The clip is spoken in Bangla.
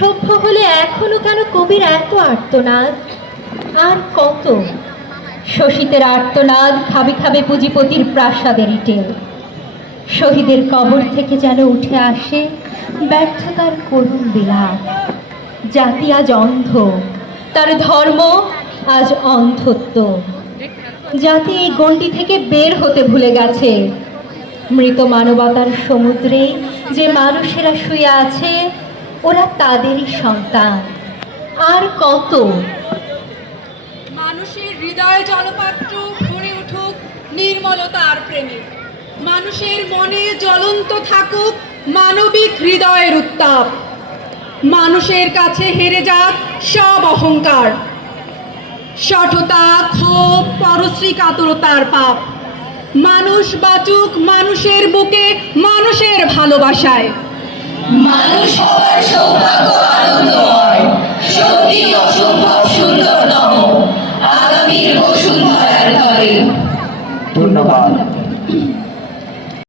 সভ্য হলে এখনও কেন কবির এত আর্তনাদ? আর কত? শোষিতের আর্তনাদ খাবে খাবে পুঁজিপতির প্রাসাদের ইটেল শহীদের কবর থেকে যেন উঠে আসে ব্যর্থতার করুণ বিলাপ। জাতি আজ অন্ধ, তার ধর্ম আজ অন্ধত্ব। জাতি এই গণ্ডি থেকে বের হতে ভুলে গেছে। মৃত মানবতার সমুদ্রে যে মানুষেরা শুয়ে আছে ওরা তাদেরই সন্তান। আর কত? মানুষের হৃদয় জলপাত্র ভরে উঠুক নির্মলতার প্রেমে। মানুষের মনে জ্বলন্ত থাকুক মানবিক হৃদয়ের উত্তাপ। মানুষের কাছে হেরে যাক সব অহংকার। সঠতা ক্ষোভ পরশ্রী কাতরতার পাপ। মানুষ বাঁচুক মানুষের বুকে মানুষের ভালোবাসায়। মানুষ ধন্যবাদ।